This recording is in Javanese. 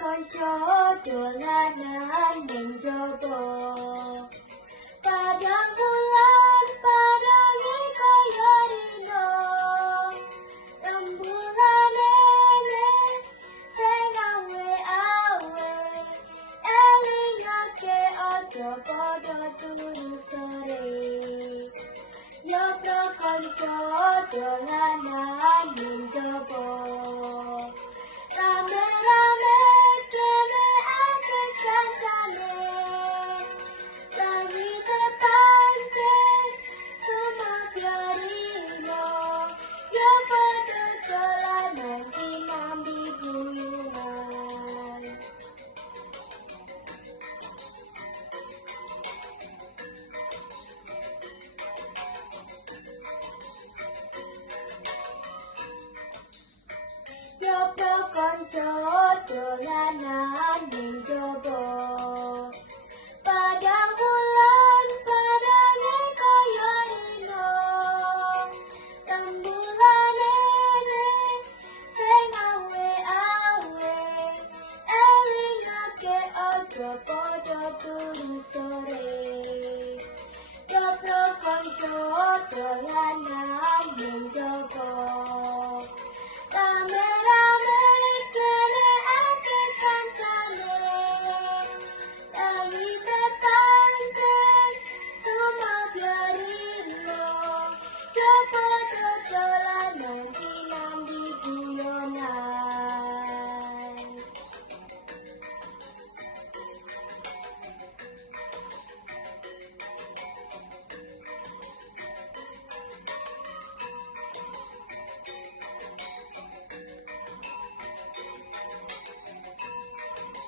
kanca dolanan ning jaba padang bulan padange kaya dina rembulane sing awe-awe elingake aja padha turu sore yo kanca dolanan ning jaba rame-rame kene ake kancane lagi terpancing semua biarino yo pada dolanan sinambi guyuran yo kanca dolanan ning jaba padang bulan padange kaya dina rembulane sing awe-awe elingake aja padha turu sore yo kanca dolanan